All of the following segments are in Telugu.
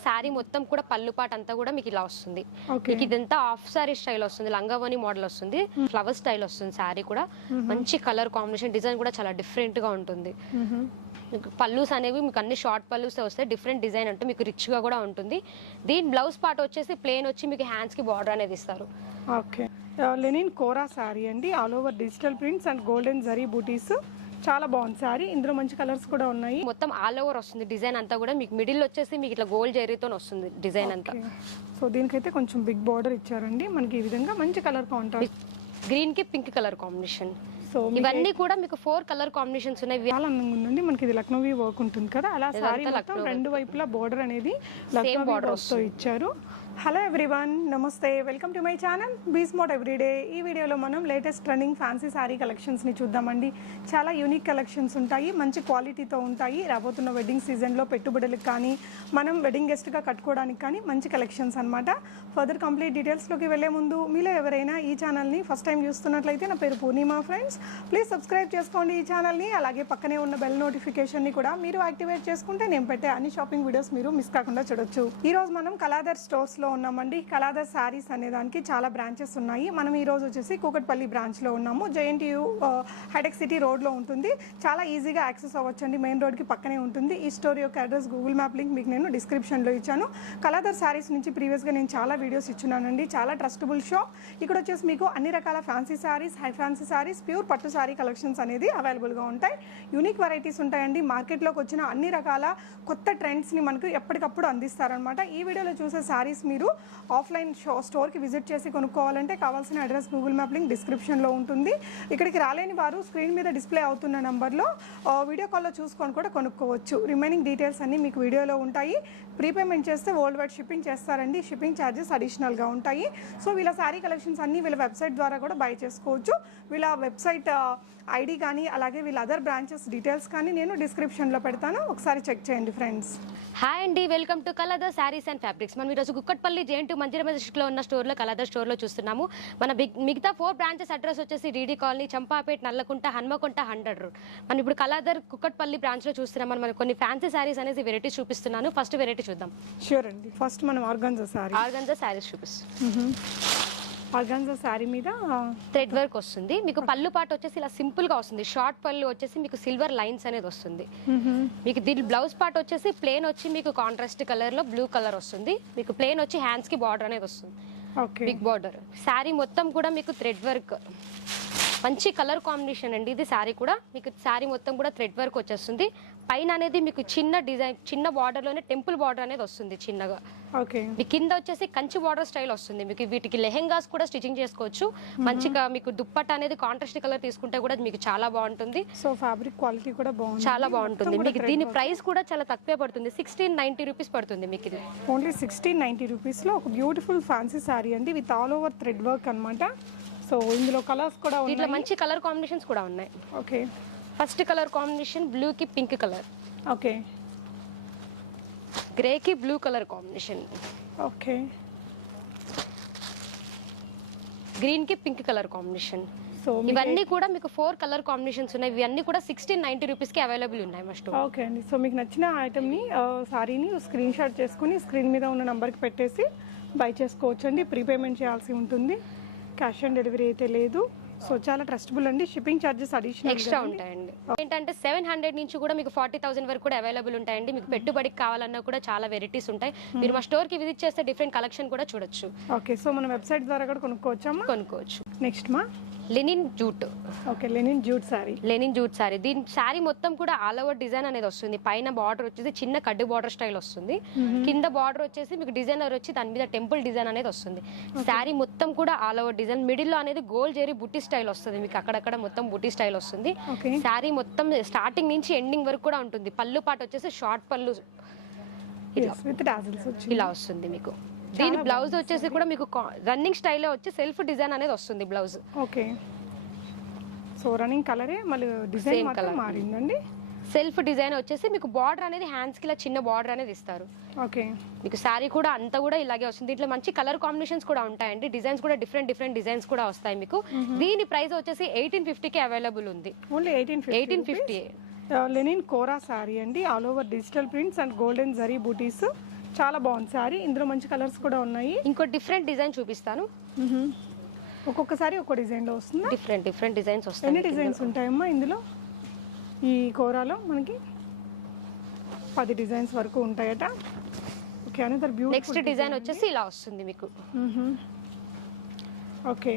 శారీ మొత్తం కూడా పళ్ళు పాట అంతా కూడా మీకు ఇలా వస్తుంది. మీకు ఇదంతా హాఫ్ సారీ స్టైల్ వస్తుంది, లంగావోని మోడల్ వస్తుంది, ఫ్లవర్ స్టైల్ వస్తుంది. శారీ కూడా మంచి కలర్ కాంబినేషన్, డిజైన్ కూడా చాలా డిఫరెంట్ గా ఉంటుంది. పల్లూస్ అనేవి మీకు అన్ని షార్ట్ పల్లూస్ వస్తాయి. డిఫరెంట్ డిజైన్ అంటే మీకు రిచ్ గా కూడా ఉంటుంది. దీని బ్లౌజ్ పార్ట్ వచ్చేసి ప్లేన్ వచ్చి మీకు హ్యాండ్స్ కి బార్డర్ అనేది ఇస్తారు. ఓకే, లెనిన్ కోరా శారీ అండి, all over digital prints and golden zari butis. చాలా బాగుంది శారీ. ఇందులో మంచి కలర్స్ కూడా ఉన్నాయి. మొత్తం ఆల్ ఓవర్ వస్తుంది డిజైన్ అంతా కూడా. మీకు మిడిల్ వచ్చేసి మీకు ఇట్లా గోల్డ్ జరీతో వస్తుంది డిజైన్ అంతా. సో దీనికైతే కొంచెం బిగ్ బార్డర్ ఇచ్చారండి మనకి. ఈ విధంగా మంచి కలర్ కాంట్రాస్ట్, గ్రీన్ కి పింక్ కలర్ కాంబినేషన్. సో ఇవన్నీ కూడా మీకు 4 కలర్ కాంబినేషన్స్ ఉన్నాయి. చాలా అందంగా ఉందండి. మనకి ఇది లక్నోవి వర్క్ ఉంటుంది కదా, అలా శారీ మొత్తం రెండు వైపులా బోర్డర్ అనేది లక్నోవి వర్క్ తో ఇచ్చారు. హలో ఎవ్రీవన్, నమస్తే, welcome to my channel Be Smart Everyday. ఈ వీడియోలో మనం లేటెస్ట్ ట్రెండింగ్ ఫ్యాన్సీ శారీ కలెక్షన్స్ని చూద్దామండి. చాలా యూనిక్ కలెక్షన్స్ ఉంటాయి, మంచి క్వాలిటీతో ఉంటాయి. రాబోతున్న వెడ్డింగ్ సీజన్లో పెట్టుబడులకు కానీ మనం వెడ్డింగ్ గెస్ట్గా కట్టుకోవడానికి కానీ మంచి కలెక్షన్స్ అనమాట. ఫర్దర్ కంప్లీట్ డీటెయిల్స్లోకి వెళ్ళే ముందు మీలో ఎవరైనా ఈ ఛానల్ని ఫస్ట్ టైం చూస్తున్నట్లయితే, నా పేరు పూర్ణిమ ఫ్రెండ్స్, ప్లీజ్ సబ్స్క్రైబ్ చేసుకోండి ఈ ఛానల్ని. అలాగే పక్కనే ఉన్న బెల్ నోటిఫికేషన్ని కూడా మీరు యాక్టివేట్ చేసుకుంటే నేను పెట్టే అన్ని షాపింగ్ వీడియోస్ మీరు మిస్ కాకుండా చూడొచ్చు. ఈరోజు మనం కళాధర్ స్టోర్స్ లో ఉన్నామండి. కళాధర్ శారీస్ అనే దానికి చాలా బ్రాంచెస్ ఉన్నాయి. మనం ఈ రోజు వచ్చేసి కూకట్పల్లి బ్రాంచ్ లో ఉన్నాము. JNTU హైటెక్ సిటీ రోడ్ లో ఉంటుంది. చాలా ఈజీగా యాక్సెస్ అవ్వచ్చండి, మెయిన్ రోడ్ కి పక్కనే ఉంటుంది. ఈ స్టోర్ యొక్క అడ్రస్, గూగుల్ మ్యాప్ లింక్ మీకు నేను డిస్క్రిప్షన్ లో ఇచ్చాను. కళాధర్ శారీస్ నుంచి ప్రీవియస్ గా నేను చాలా వీడియోస్ ఇచ్చున్నానండి. చాలా ట్రస్టబుల్ షాప్. ఇక్కడ వచ్చేసి మీకు అన్ని రకాల fancy saris, high fancy saris, pure పట్టు శారీ కలెక్షన్స్ అనేది అవైలబుల్ గా ఉంటాయి. యూనిక్ వెరైటీస్ ఉంటాయండి. మార్కెట్ లోకి వచ్చిన అన్ని రకాల కొత్త ట్రెండ్స్ ని మనకు ఎప్పటికప్పుడు అందిస్తారనమాట. ఈ వీడియోలో చూసే శారీస్ మీరు ఆఫ్లైన్ స్టోర్కి విజిట్ చేసి కొనుక్కోవాలంటే కావాల్సిన అడ్రస్, గూగుల్ మ్యాప్ లింక్ డిస్క్రిప్షన్లో ఉంటుంది. ఇక్కడికి రాలేని వారు స్క్రీన్ మీద డిస్ప్లే అవుతున్న నంబర్లో వీడియో కాల్లో చూసుకొని కూడా కొనుక్కోవచ్చు. రిమైనింగ్ డీటెయిల్స్ అన్నీ మీకు వీడియోలో ఉంటాయి. ప్రీపేమెంట్ చేస్తే వరల్డ్ వైడ్ షిప్పింగ్ చేస్తారండి. షిప్పింగ్ ఛార్జెస్ అడిషనల్గా ఉంటాయి. సో వీళ్ళ శారీ కలెక్షన్స్ అన్నీ వీళ్ళ వెబ్సైట్ ద్వారా కూడా బై చేసుకోవచ్చు. వీళ్ళ వెబ్సైట్ ఐడి కానీ అలాగే వీళ్ళ అదర్ బ్రాంచెస్ డీటెయిల్స్ కానీ నేను డిస్క్రిప్షన్లో పెడతాను, ఒకసారి చెక్ చేయండి ఫ్రెండ్స్. హాయ్ అండి, welcome to Kaladhar saris and fabrics. మనం ఈరోజు కుక్కట్పల్లి JNTU మంజిరా లో ఉన్న స్టోర్లో, కళాధర్ స్టోర్లో చూస్తున్నాము. మన మిగతా 4 బ్రాంచెస్ అడ్రస్ వచ్చేసి DD colony, Champapet, Nallakunta, Hanamkonda, 100 road. మనం ఇప్పుడు కళాధర్ కుక్కట్పల్లి బ్రాంచ్లో చూస్తున్నాం. మనం కొన్ని ఫ్యాన్సీ శారీస్ అనేసి వెరైటీస్ చూపిస్తున్నాను. ఫస్ట్ వెరైటీ చూద్దాం. షూర్ అండి. ఫస్ట్ మనం ఆర్గాన్జా శారీస్ చూపిస్తాం. ఆర్గాన్జా శారీ మీద థ్రెడ్ వర్క్ వస్తుంది. మీకు పళ్ళు పాట వచ్చేసి ఇలా సింపుల్ గా వస్తుంది. షార్ట్ పళ్ళు వచ్చేసి మీకు సిల్వర్ లైన్స్ అనేది వస్తుంది. మీకు దీని బ్లౌజ్ పార్ట్ వచ్చేసి ప్లేన్ వచ్చి మీకు కాంట్రాస్ట్ కలర్ లో బ్లూ కలర్ వస్తుంది. మీకు ప్లేన్ వచ్చి హ్యాండ్స్ కి బార్డర్ అనేది వస్తుంది, బిగ్ బార్డర్. శారీ మొత్తం కూడా మీకు థ్రెడ్ వర్క్, మంచి కలర్ కాంబినేషన్ అండి ఇది. శారీ కూడా మీకు శారీ మొత్తం కూడా థ్రెడ్ వర్క్ వచ్చేస్తుంది. పైన అనేది మీకు చిన్న డిజైన్, చిన్న బార్డర్ లోనే టెంపుల్ బార్డర్ అనేది వస్తుంది చిన్నగా. మీ కింద వచ్చేసి కంచి బార్డర్ స్టైల్ వస్తుంది. మీకు వీటికి లెహెంగాస్ కూడా స్టిచింగ్ చేసుకోవచ్చు. మంచిగా మీకు దుప్పట్టా అనేది కాంట్రాస్ట్ కలర్ తీసుకుంటే కూడా మీకు చాలా బాగుంటుంది. సో ఫ్యాబ్రిక్ క్వాలిటీ కూడా బాగుంది, చాలా బాగుంటుంది. మీకు దీని ప్రైస్ కూడా చాలా తక్కువే పడుతుంది, 1690 రూపీస్ పడుతుంది మీకు ఇది. ఓన్లీ 1690 రూపీస్ లో ఒక బ్యూటిఫుల్ ఫ్యాన్సీ శారీ అండి, with all over thread work అన్నమాట. సో ఇందులో కలర్స్ కూడా ఉన్నాయి, ఇట్లా మంచి కలర్ కాంబినేషన్స్ కూడా ఉన్నాయి. Okay, first colour combination blue కి పింక్ కలర్, ఓకే, గ్రే కి blue colour combination, okay, green కి పింక్ కలర్ కాంబినేషన్. సో ఇవన్నీ కూడా మీకు 4 కలర్ కాంబినేషన్స్ ఉన్నాయి. ఇవన్నీ కూడా 1690 రూపీస్ కి అవైలబుల్ ఉన్నాయి మా స్టోర్. ఓకే అండి. సో మీకు నచ్చిన ఐటమ్ ని సారీని స్క్రీన్ షాట్ చేసుకుని స్క్రీన్ మీద ఉన్న నంబర్కి పెట్టేసి బై చేసుకోవచ్చు అండి. ప్రీపేమెంట్ చేయాల్సి ఉంటుంది, క్యాష్ ఆన్ డెలివరీ అయితే లేదు. సో చాలా ట్రస్టబుల్ అండి. షిప్పింగ్ ఛార్జెస్ అడిషనల్ ఎక్స్ట్రా ఉంటాయండి. ఏంటంటే 700 నుంచి కూడా మీకు 40,000 వరకు కూడా అవైలబుల్ ఉంటాయండి. మీకు పెట్టుబడికి కావాలన్నా కూడా చాలా వెరైటీస్ ఉంటాయి. మీరు మా స్టోర్ కి విజిట్ చేస్తే డిఫరెంట్ కలెక్షన్ కూడా చూడొచ్చు. ఓకే, సో మన వెబ్సైట్ ద్వారా కూడా కొనుక్కోవచ్చు. నెక్స్ట్ మా linen jute. Okay, linen jute sari. దీని శారీ మొత్తం కూడా ఆల్ ఓవర్ డిజైన్ అనేది వస్తుంది. పైన బార్డర్ వచ్చేసి చిన్న కడ్డు బార్డర్ స్టైల్ వస్తుంది. కింద బార్డర్ వచ్చేసి మీకు డిజైనర్ వచ్చి దాని మీద టెంపుల్ డిజైన్ అనేది వస్తుంది. శారీ మొత్తం కూడా ఆల్ ఓవర్ డిజైన్, మిడిల్ లో అనేది గోల్డ్ జెరీ బుట్టి స్టైల్ వస్తుంది. మీకు అక్కడక్కడ మొత్తం బుట్టి స్టైల్ వస్తుంది. శారీ మొత్తం స్టార్టింగ్ నుంచి ఎండింగ్ వరకు కూడా ఉంటుంది. పళ్ళు పాట వచ్చేసి షార్ట్ పళ్ళు ఇలా వస్తుంది మీకు. దీని బ్లౌజ్ వచ్చేసి కూడా మీకు రన్నింగ్ స్టైల్లో వచ్చి సెల్ఫ్ డిజైన్ అనేది వస్తుంది బ్లౌజ్. ఓకే, సో రన్నింగ్ కలరే మళ్ళీ డిజైన్ మాత్రం మారిందండి. సెల్ఫ్ డిజైన్ వచ్చేసి మీకు బార్డర్ అనేది హ్యాండ్స్ కి ఇలా చిన్న బార్డర్ అనేది ఇస్తారు. ఓకే, మీకు శారీ కూడా అంతా కూడా ఇలాగే వస్తుంది. ఇట్లా మంచి కలర్ కాంబినేషన్స్ కూడా ఉంటాయండి. డిజైన్స్ కూడా డిఫరెంట్ డిజైన్స్ కూడా వస్తాయి మీకు. దీని ప్రైస్ వచ్చేసి 1850 కి అవైలబుల్ ఉంది. ఓన్లీ 1850. లెనిన్ కోరా శారీ అండి, all over digital prints and golden zari butis. చాలా బాగుంది శారీ. ఇందులో మంచి కలర్స్ కూడా ఉన్నాయి. ఇంకో డిఫరెంట్ డిజైన్ చూపిస్తాను. ఒక్కొక్కసారి ఒక్కో డిజైన్లో వస్తుంది. డిఫరెంట్ డిజైన్స్ వస్తాయి. ఎన్ని డిజైన్స్ ఉంటాయమ్మా ఇందులో? ఈ కోరాలో మనకి 10 డిజైన్స్ వరకు ఉంటాయట. Okay, another beautiful. Next design వచ్చేసి ఇలా వస్తుంది మీకు. ఓకే,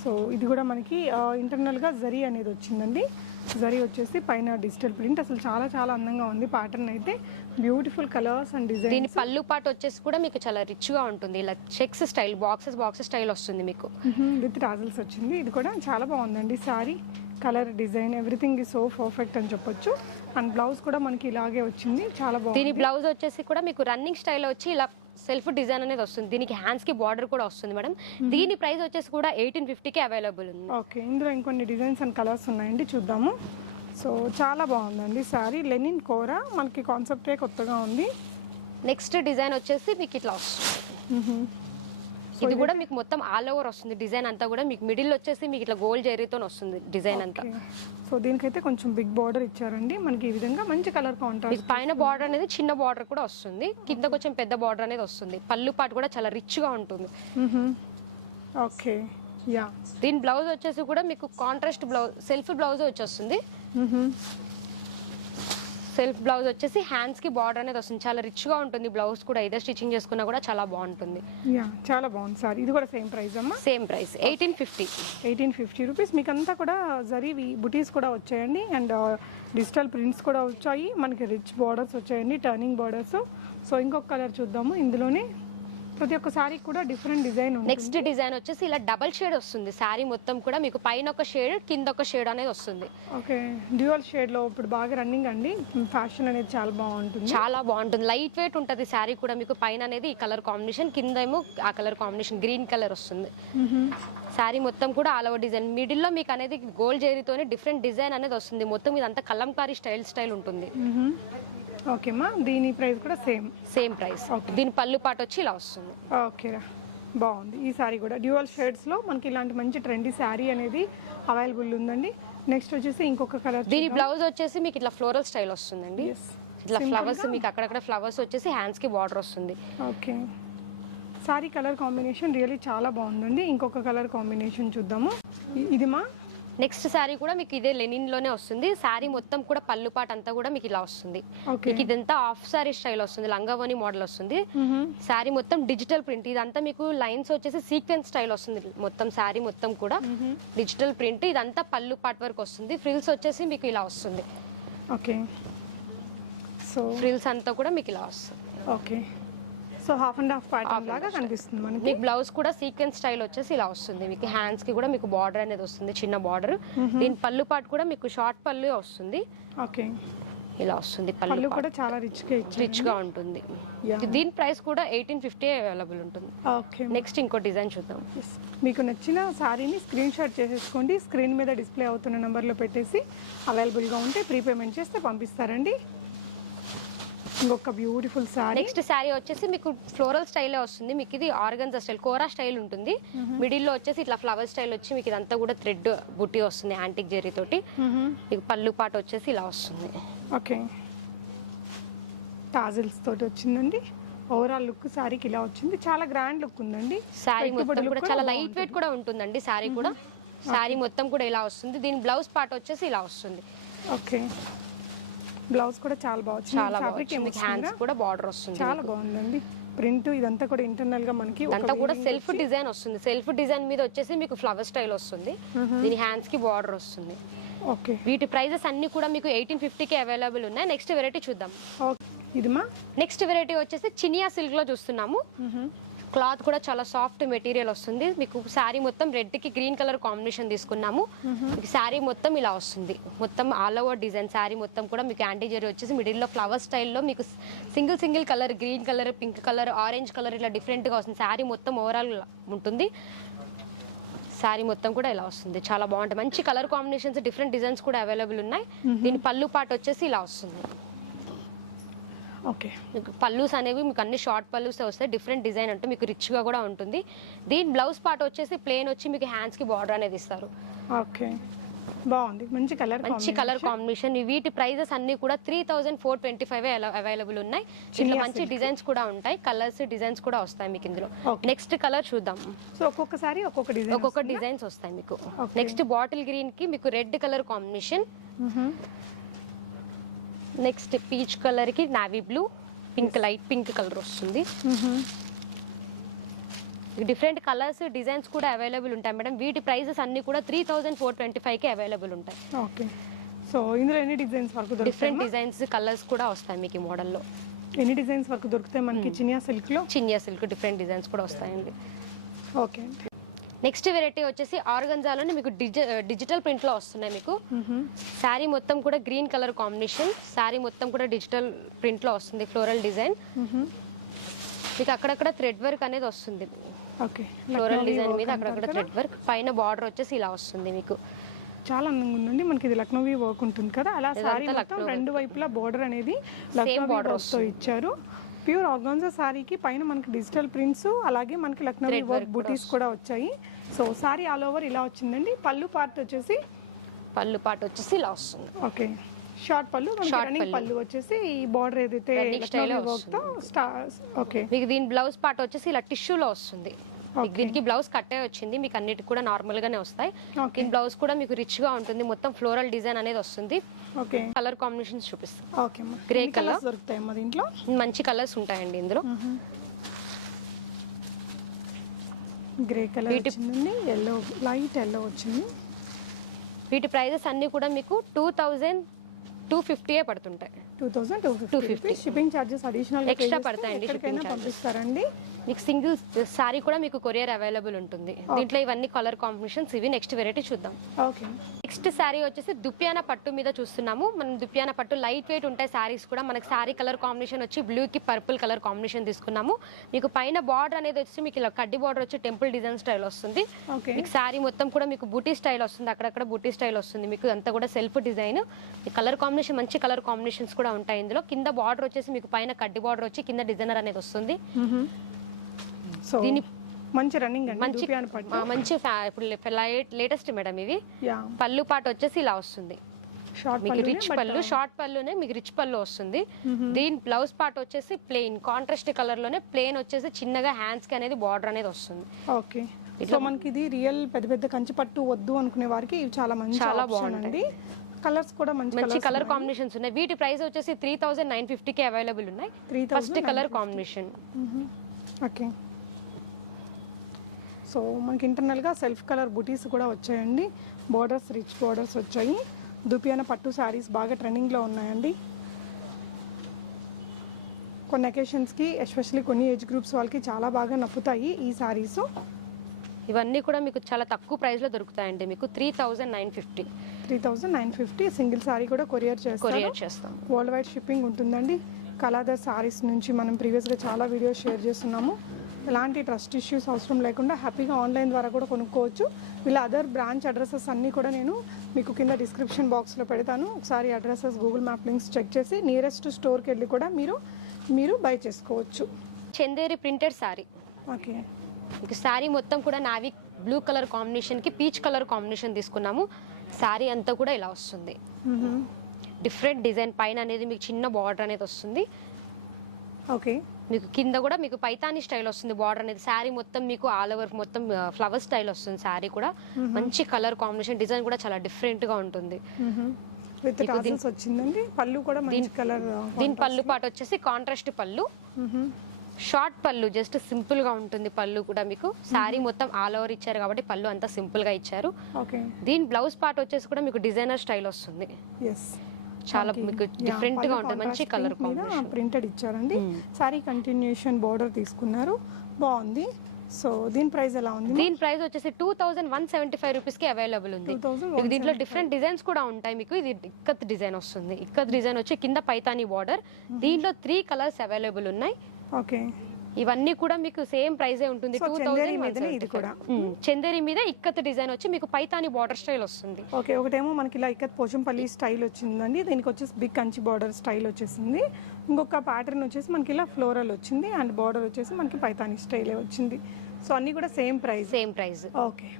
సో ఇది కూడా మనకి ఇంటర్నల్గా జరీ అనేది వచ్చిందండి. జరీ వచ్చేసి పైన డిజిటల్ ప్రింట్. అసలు చాలా చాలా అందంగా ఉంది ప్యాటర్న్ అయితే. Beautiful colours and design. దీని పళ్ళు పాటు వచ్చేసి కూడా మీకు చాలా రిచ్ గా ఉంటుంది. ఇలా చెక్స్ స్టైల్, బాక్సెస్ స్టైల్ వస్తుంది మీకు. విత్ టాజల్స్ వచ్చింది. ఇది కూడా చాలా బాగుందండి sorry. Colour, design, everything is so perfect అని చెప్పొచ్చు. అండ్ బ్లౌజ్ కూడా మనకి ఇలాగే వచ్చింది, చాలా బాగుంది. దీని బ్లౌజ్ వచ్చేసి కూడా మీకు రన్నింగ్ స్టైల్ వచ్చి ఇలా సెల్ఫ్ డిజైన్ అనేది వస్తుంది. దీనికి హ్యాండ్స్ కి బార్డర్ కూడా వస్తుంది మేడం. దీని ప్రైస్ వచ్చేసి కూడా 1850కి అవైలబుల్ ఉంది. ఓకే, ఇందులో ఇంకొన్ని డిజైన్స్ అండ్ కలర్స్ ఉన్నాయండి, చూద్దాము. సో చాలా బాగుందండి సారీ. లెనిన్ కోరా మనకి కాన్సెప్టే కొత్తగా ఉంది. నెక్స్ట్ డిజైన్ వచ్చేసి మీకు ఇట్లా వస్తుంది. ఇది కూడా మీకు మొత్తం ఆల్ ఓవర్ వస్తుంది. డిజైన్ అంతా కూడా మీకు మిడిల్ వచ్చేసి మీకు ఇట్లా గోల్డ్ జరీతో వస్తుంది డిజైన్ అంతా. సో దీనికైతే కొంచెం బిగ్ బార్డర్ ఇచ్చారండి మనకి. ఈ విధంగా మంచి కలర్ కాంట్రాస్ట్. పైన బార్డర్ అనేది చిన్న బార్డర్ కూడా వస్తుంది, కింద కొంచెం పెద్ద బార్డర్ అనేది వస్తుంది. పళ్ళు పాటు కూడా చాలా రిచ్ గా ఉంటుంది. Okay, yeah. దీని బ్లౌజ్ వచ్చేసి కూడా మీకు కాంట్రాస్ట్ బ్లౌజ్, సెల్ఫ్ బ్లౌజ్ వచ్చేస్తుంది. సెల్ఫ్ బ్లౌజ్ వచ్చేసి హ్యాండ్స్ కి బార్డర్ అనేది వస్తుంది. చాలా రిచ్ గా ఉంటుంది బ్లౌజ్ కూడా. ఇదే స్టిచ్చింగ్ చేసుకున్నా కూడా చాలా బాగుంటుంది. యా, చాలా బాగుంది సార్. ఇది కూడా సేమ్ ప్రైస్ అమ్మా? Same price 1850 rupees. మీకు అంతా కూడా జరీ బుటీస్ కూడా వచ్చాయండి. అండ్ డిజిటల్ ప్రింట్స్ కూడా వచ్చాయి. మనకి రిచ్ బార్డర్స్ వచ్చాయండి, టర్నింగ్ బార్డర్స్. సో ఇంకొక కలర్ చూద్దాము. ఇందులోనే ప్రతి ఒక్క సారీ కూడా డిఫరెంట్ డిజైన్ ఉంది. నెక్స్ట్ డిజైన్ వచ్చేసి ఇలా డబల్ షేడ్ వస్తుంది. సారీ మొత్తం కూడా మీకు పైన ఒక షేడ్, కింద ఒక షేడ్ అనేది వస్తుంది. ఓకే, డ్యూయల్ షేడ్ లో ఇప్పుడు బాగా రన్నింగ్ అండి. ఫ్యాషన్ అనేది చాలా బాగుంటుంది. చాలా బాగుంటుంది. లైట్ వెయిట్ ఉంటుంది సారీ కూడా. మీకు పైన అనేది ఈ కలర్ కాంబినేషన్, కింద ఏమో ఆ కలర్ కాంబినేషన్ గ్రీన్ కలర్ వస్తుంది. సారీ మొత్తం కూడా ఆల్ ఓవర్ డిజైన్. మిడిల్ లో మీకు అనేది గోల్డ్ జరీతోనే డిఫరెంట్ డిజైన్ అనేది వస్తుంది. మొత్తం ఇదంతా కలంకారీ స్టైల్ ఉంటుంది. ఓకేమ్మా, దీని ప్రైస్ కూడా సేమ్ ప్రైస్. దీని పళ్ళు పాటు వచ్చి ఇలా వస్తుంది. ఓకేరా, బాగుంది. ఈ సారీ కూడా డ్యూయల్ షేడ్స్ లో మనకి ఇలాంటి మంచి ట్రెండీ సారీ అనేది అవైలబుల్ ఉందండి. నెక్స్ట్ వచ్చేసి ఇంకొక కలర్. దీని బ్లౌజ్ వచ్చేసి మీకు ఇట్లా ఫ్లోరల్ స్టైల్ వస్తుందండి. ఇట్లా ఫ్లవర్స్ మీకు అక్కడక్కడ ఫ్లవర్స్ వచ్చేసి హ్యాండ్స్ కి బార్డర్ వస్తుంది. Okay, sorry colour combination really చాలా బాగుందండి. ఇంకొక కలర్ కాంబినేషన్ చూద్దాము. ఇది మా నెక్స్ట్ సారీ కూడా మీకు ఇదే లెనిన్ లోనే వస్తుంది. సారీ మొత్తం కూడా పళ్ళు పాట అంతా కూడా మీకు ఇలా వస్తుంది. మీకు ఇదంతా హాఫ్ సారీ స్టైల్ వస్తుంది, లంగావోని మోడల్ వస్తుంది. సారీ మొత్తం డిజిటల్ ప్రింట్. ఇదంతా మీకు లైన్స్ వచ్చేసి సీక్వెన్స్ స్టైల్ వస్తుంది. మొత్తం సారీ మొత్తం కూడా డిజిటల్ ప్రింట్. ఇదంతా పళ్ళు పాట వరకు వస్తుంది. ఫ్రిల్స్ వచ్చేసి మీకు ఇలా వస్తుంది. ఓకే, సో ఫ్రిల్స్ అంతా కూడా మీకు ఇలా వస్తుంది. Okay, so half and half pattern లాగా కనిపిస్తుంది మనకి. మీకు బ్లౌజ్ కూడా సీక్వెన్స్ స్టైల్ వచ్చేసి ఇలా వస్తుంది. మీకు హ్యాండ్స్ కి కూడా మీకు బార్డర్ అనేది వస్తుంది, చిన్న బార్డర్. దీని పళ్ళు పాటు కూడా మీకు షార్ట్ పళ్ళు వస్తుంది. ఓకే, ఇలా వస్తుంది. పళ్ళు కూడా చాలా రిచ్ గా ఉంటుంది. దీని ప్రైస్ కూడా 1850 అవైలబుల్ ఉంటుంది. ఓకే, నెక్స్ట్ ఇంకో డిజైన్ చూద్దాం. మీకు నచ్చిన సారీని స్క్రీన్ షాట్ చేసేసుకోండి. స్క్రీన్ మీద డిస్ప్లే అవుతున్న నెంబర్లో పెట్టేసి అవైలబుల్గా ఉంటే ప్రీపేమెంట్ చేస్తే పంపిస్తారండి. ఇంకొక బ్యూటిఫుల్ సారీ. నెక్స్ట్ సారీ వచ్చేసి మీకు ఫ్లోరల్ స్టైల్ వస్తుంది. మీకు ఇది ఆర్గన్జా స్టైల్, కోరా స్టైల్ ఉంటుంది. మిడిల్ లో వచ్చేసి ఇట్లా ఫ్లవర్ స్టైల్ వచ్చి మీకు ఇదంతా కూడా థ్రెడ్ బుట్టి వస్తుంది యాంటిక్ జెరీ తోటి. మీకు పళ్ళు పాట వచ్చేసి ఇలా వస్తుంది. ఓకే, టాజిల్స్ తోటి వచ్చిందండి. ఓవరాల్ లుక్ సారీకి ఇలా వచ్చింది. చాలా గ్రాండ్ లుక్ ఉందండి. సారీ మొత్తం కూడా చాలా లైట్ వెయిట్ కూడా ఉంటుందండి. సారీ కూడా సారీ మొత్తం కూడా ఇలా వస్తుంది. దీని బ్లౌజ్ పార్ట్ వచ్చేసి ఇలా వస్తుంది. ఓకే, బ్లౌజ్ కూడా చాలా బాగుంది. చాలా బాగుంది. హ్యాండ్స్ కూడా బార్డర్ వస్తుంది. చాలా బాగుందండి. ప్రింట్ ఇదంతా కూడా ఇంటర్నల్ గా మనకి అంతా కూడా సెల్ఫ్ డిజైన్ వస్తుంది. సెల్ఫ్ డిజైన్ మీద వచ్చేసి మీకు ఫ్లవర్ స్టైల్ వస్తుంది. దీని హ్యాండ్స్ కి బార్డర్ వస్తుంది. ఓకే, వీటి ప్రైజెస్ అన్ని కూడా మీకు 1850కి అవైలబుల్ ఉన్నాయి. నెక్స్ట్ వెరైటీ చూద్దాం. ఇది మా నెక్స్ట్ వెరైటీ వచ్చేసి చినియా సిల్క్ లో చూస్తున్నాము. క్లాత్ కూడా చాలా సాఫ్ట్ మెటీరియల్ వస్తుంది. మీకు శారీ మొత్తం రెడ్ కి గ్రీన్ కలర్ కాంబినేషన్ తీసుకున్నాము. మీకు శారీ మొత్తం ఇలా వస్తుంది. మొత్తం ఆల్ ఓవర్ డిజైన్. శారీ మొత్తం కూడా మీకు యాంటీ జరీ వచ్చేసి మిడిల్ లో ఫ్లవర్ స్టైల్లో మీకు single colour, green colour, pink colour, orange colour ఇలా డిఫరెంట్ గా వస్తుంది. శారీ మొత్తం ఓవరాల్ ఉంటుంది. శారీ మొత్తం కూడా ఇలా వస్తుంది. చాలా బాగుంటుంది. మంచి కలర్ కాంబినేషన్స్, డిఫరెంట్ డిజైన్స్ కూడా అవైలబుల్ ఉన్నాయి. దీని పళ్ళు పాటు వచ్చేసి ఇలా వస్తుంది. ఓకే, మీకు పల్లూస్ అనేవి మీకు అన్ని షార్ట్ పల్లూస్ వస్తాయి. డిఫరెంట్ డిజైన్ అంటే మీకు రిచ్ గా కూడా ఉంటుంది. దీని బ్లౌజ్ పార్ట్ వచ్చేసి ప్లేన్ వచ్చి మీకు హ్యాండ్స్ కి బార్డర్ అనేది ఇస్తారు. ఓకే, బాగుంది, మంచి కలర్ కాంబినేషన్. వీటి ప్రైజెస్ అన్ని కూడా 3425 అవైలబుల్ ఉన్నాయి. ఇందులో మంచి డిజైన్స్ కూడా ఉంటాయి, కలర్స్ డిజైన్స్ కూడా వస్తాయి మీకు ఇందులో. నెక్స్ట్ కలర్ చూద్దాం. సో ఒక్కొక్కసారి ఒక్కొక్క డిజైన్స్ వస్తాయి మీకు. నెక్స్ట్ బాటిల్ గ్రీన్ కి మీకు red colour combination. Next peach colour కి navy blue, pink light pink colour వస్తుంది. డిఫరెంట్ కలర్స్ డిజైన్స్ కూడా అవైలబుల్ ఉంటాయి మేడం. వీటి ప్రైజెస్ అన్ని కూడా 3425 కి అవైలబుల్ ఉంటాయి. ఓకే, సో ఇందులో ఎన్ని డిజైన్స్ వరకు దొరుకుతాయి? డిఫరెంట్ డిజైన్స్ కలర్స్ కూడా వస్తాయి మీకు ఈ మోడల్లో. ఎన్ని డిజైన్స్ వరకు దొరుకుతాయి మనకి చినియా సిల్క్ డిఫరెంట్ డిజైన్స్ కూడా వస్తాయండి. ఓకే, నెక్స్ట్ వెరైటీ వచ్చేసి ఆర్గంజాలోనే మీకు డిజిటల్ ప్రింట్ లో వస్తున్నాయి మీకు. శారీ మొత్తం కూడా గ్రీన్ కలర్ కాంబినేషన్, శారీ మొత్తం కూడా డిజిటల్ ప్రింట్ లో వస్తుంది, ఫ్లోరల్ డిజైన్. మీకు అక్కడక్కడ థ్రెడ్ వర్క్ అనేది వస్తుంది. ఓకే, ఫ్లోరల్ డిజైన్ మీద అక్కడక్కడ థ్రెడ్ వర్క్, పైన బార్డర్ వచ్చేసి ఇలా వస్తుంది మీకు. చాలా అందంగా ఉందండి. మనకి ఇది లక్నోవి వర్క్ ఉంటుంది కదా, అలా సారీ మొత్తం రెండు వైపులా బోర్డర్ అనేది లక్నోవి ఇచ్చారు. ప్యూర్ ఆర్గాన్జా సారీకి పైన మనకి డిజిటల్ ప్రింట్స్, అలాగే మనకి లక్నోవి వర్క్ బూటీస్ కూడా వచ్చాయి. సో సారీ ఆల్ ఓవర్ ఇలా వచ్చిందండి. పళ్ళు పార్ట్ వచ్చేసి ఇలా వస్తుంది. ఓకే, షార్ట్ పళ్ళు, రన్నింగ్ పళ్ళు వచ్చేసి ఈ బార్డర్ ఏదైతే ఓకే. మీకు దీని బ్లౌజ్ పార్ట్ వచ్చేసి ఇలా టిష్యూలో వస్తుంది. దీనికి బ్లౌజ్ కట్టే వచ్చింది, మీకు అన్నిటికి కూడా నార్మల్ గానే వస్తాయి. ఈ బ్లౌజ్ కూడా మీకు రిచ్ గా ఉంటుంది, మొత్తం ఫ్లోరల్ డిజైన్ అనేది వస్తుంది. ఓకే, కలర్ కాంబినేషన్స్ చూపిస్తాం. ఓకే, గ్రే కలర్ దొరుకుతాయి దీంట్లో, మంచి కలర్స్ ఉంటాయండి ఇందులో. గ్రే కలర్ వచ్చిందండి, ఎల్లో లైట్ ఎల్లో వచ్చింది. వీటి ప్రైజెస్ అన్ని కూడా మీకు 2250 పడుతుంటాయి. 2250. షిప్పింగ్ చార్జెస్ అడిషనల్ ఎక్స్ట్రా పడతాయండి. పంపిస్తారండి. మీకు సింగిల్ సారీ కూడా మీకు కొరియర్ అవైలబుల్ ఉంటుంది. దీంట్లో ఇవన్నీ కలర్ కాంబినేషన్స్. ఇవి నెక్స్ట్ వెరైటీ చూద్దాం. ఓకే, నెక్స్ట్ సారీ వచ్చేసి దుప్యాన పట్టు మీద చూస్తున్నాము. మనం దుప్యాన పట్టు లైట్ వెయిట్ ఉంటాయి సారీస్ కూడా. మనకి సారీ కలర్ కాంబినేషన్ వచ్చి బ్లూ కి పర్పుల్ కలర్ కాంబినేషన్ తీసుకున్నాము. మీకు పైన బార్డర్ అనేది వచ్చి మీకు ఇలా కడ్డీ బార్డర్ వచ్చి టెంపుల్ డిజైన్ స్టైల్ వస్తుంది. మీకు సారీ మొత్తం కూడా మీకు బూటీ స్టైల్ వస్తుంది, అక్కడక్కడ బూటీ స్టైల్ వస్తుంది. మీకు అంతా కూడా సెల్ఫ్ డిజైన్. కలర్ కాంబినేషన్ మంచి కలర్ కాంబినేషన్స్ కూడా ఉంటాయి ఇందులో. కింద బార్డర్ వచ్చేసి మీకు పైన కడ్డీ బార్డర్ వచ్చి కింద డిజైనర్ అనేది వస్తుంది. సో దీని మంచి రన్నింగ్ అండి, మంచి ఇప్పుడు లేటెస్ట్ మేడం ఇవి. పళ్ళు పాట వచ్చేసి ఇలా వస్తుంది, మీకు రిచ్ పళ్ళు, షార్ట్ పళ్ళునే మీకు రిచ్ పళ్ళు వస్తుంది. దీని బ్లౌజ్ పార్ట్ వచ్చేసి ప్లెయిన్ కాంట్రాస్ట్ కలర్ లోనే ప్లెయిన్ వచ్చేసి చిన్నగా హ్యాండ్స్ కి అనేది బార్డర్ అనేది వస్తుంది. ఓకే, సో మనకి ఇది రియల్ పెద్ద పెద్ద కంచి పట్టు వద్దు అనుకునే వారికి ఇవి చాలా బాగుంటుంది. కలర్స్ కూడా మంచి కలర్ కాంబినేషన్స్ ఉన్నాయి. వీటి ప్రైస్ వచ్చేసి 3950 కి అవైలబుల్ ఉన్నాయి. First colour combination. Okay, so మనకి ఇంటర్నల్గా సెల్ఫ్ కలర్ బుటీస్ కూడా వచ్చాయండి. బోర్డర్స్ రిచ్ బోర్డర్స్ వచ్చాయి. దుపియాన పట్టు శారీస్ బాగా ట్రెండింగ్లో ఉన్నాయండి. కొన్ని అకేషన్స్కి ఎస్పెషల్లీ కొన్ని ఏజ్ గ్రూప్స్ వాళ్ళకి చాలా బాగా నప్పుతాయి ఈ శారీస్. ఇవన్నీ కూడా మీకు చాలా తక్కువ ప్రైస్లో దొరుకుతాయండి. మీకు 3950 సింగిల్ శారీ కూడా కొరియర్ చేస్తాం. వరల్డ్ వైడ్ షిప్పింగ్ ఉంటుందండి. కలాదర్ శారీస్ నుంచి మనం ప్రీవియస్గా చాలా వీడియోస్ షేర్ చేస్తున్నాము. ఎలాంటి ట్రస్ట్ ఇష్యూస్ అవసరం లేకుండా హ్యాపీగా ఆన్లైన్ ద్వారా కూడా కొనుక్కోవచ్చు. వీళ్ళ అదర్ బ్రాంచ్ అడ్రసెస్ అన్నీ కూడా నేను మీకు కింద డిస్క్రిప్షన్ బాక్స్లో పెడతాను. ఒకసారి addresses Google map links check చేసి నియరెస్ట్ స్టోర్కి వెళ్ళి కూడా మీరు బై చేసుకోవచ్చు. చందేరి ప్రింటెడ్ శారీ. ఓకే, మీకు శారీ మొత్తం కూడా నావీ బ్లూ కలర్ కాంబినేషన్కి పీచ్ కలర్ కాంబినేషన్ తీసుకున్నాము. శారీ అంతా కూడా ఇలా వస్తుంది. డిఫరెంట్ డిజైన్ పైన అనేది మీకు చిన్న బార్డర్ అనేది వస్తుంది. ఓకే, మీకు కింద కూడా మీకు పైతాని స్టైల్ వస్తుంది బార్డర్ అనేది. శారీ మొత్తం మీకు ఆల్ ఓవర్ మొత్తం ఫ్లవర్ స్టైల్ వస్తుంది. శారీ కూడా మంచి కలర్ కాంబినేషన్, డిజైన్ కూడా చాలా డిఫరెంట్ గా ఉంటుంది. పళ్ళు కూడా మంచి కలర్. దీని పళ్ళు పాట వచ్చేసి కాంట్రాస్ట్ పళ్ళు, షార్ట్ పళ్ళు, జస్ట్ సింపుల్ గా ఉంటుంది పళ్ళు కూడా. మీకు శారీ మొత్తం ఆల్ ఓవర్ ఇచ్చారు కాబట్టి పళ్ళు అంతా సింపుల్ గా ఇచ్చారు. దీని బ్లౌజ్ పార్ట్ వచ్చేసి కూడా మీకు డిజైనర్ స్టైల్ వస్తుంది. చాలా మీకు డిఫరెంట్ గా ఉంటుంది, మంచి కలర్ కాంబినేషన్ ప్రింటెడ్ ఇచ్చారండి. సారీ కంటిన్యూషన్ బోర్డర్ తీసుకున్నారు, బాగుంది. సో దీని ప్రైస్ ఎలా ఉంది? దీని ప్రైస్ వచ్చేసి 2175 రూపీస్ కి అవైలబుల్ ఉంది. దీంట్లో డిఫరెంట్ డిజైన్స్ కూడా ఉంటాయి. మీకు ఇది ఇక్కత్ డిజైన్ వస్తుంది. ఇక్కత్ డిజైన్ వచ్చి కింద పైతాని బార్డర్. దీంట్లో 3 కలర్స్ అవైలబుల్ ఉన్నాయి. ఓకే, ఇవన్నీ కూడా మీకు సేమ్ ప్రైజే ఉంటుంది. 2000 చందేరి మీద ఇక్కత్ డిజైన్ వచ్చి మీకు పైతాని బార్డర్ స్టైల్ వస్తుంది. ఓకే, ఒకటేమో మనకి ఇలా ఇక్కత్ పోచంపల్లి స్టైల్ వచ్చిందండి. దీనికి వచ్చేసి బిగ్ కంచి బార్డర్ స్టైల్ వచ్చేసింది. ఇంకొక ప్యాటర్న్ వచ్చేసి మనకి ఇలా ఫ్లోరల్ వచ్చింది అండ్ బార్డర్ వచ్చేసి మనకి పైతాని స్టైలే వచ్చింది. సో అన్ని కూడా సేమ్ ప్రైస్. ఓకే.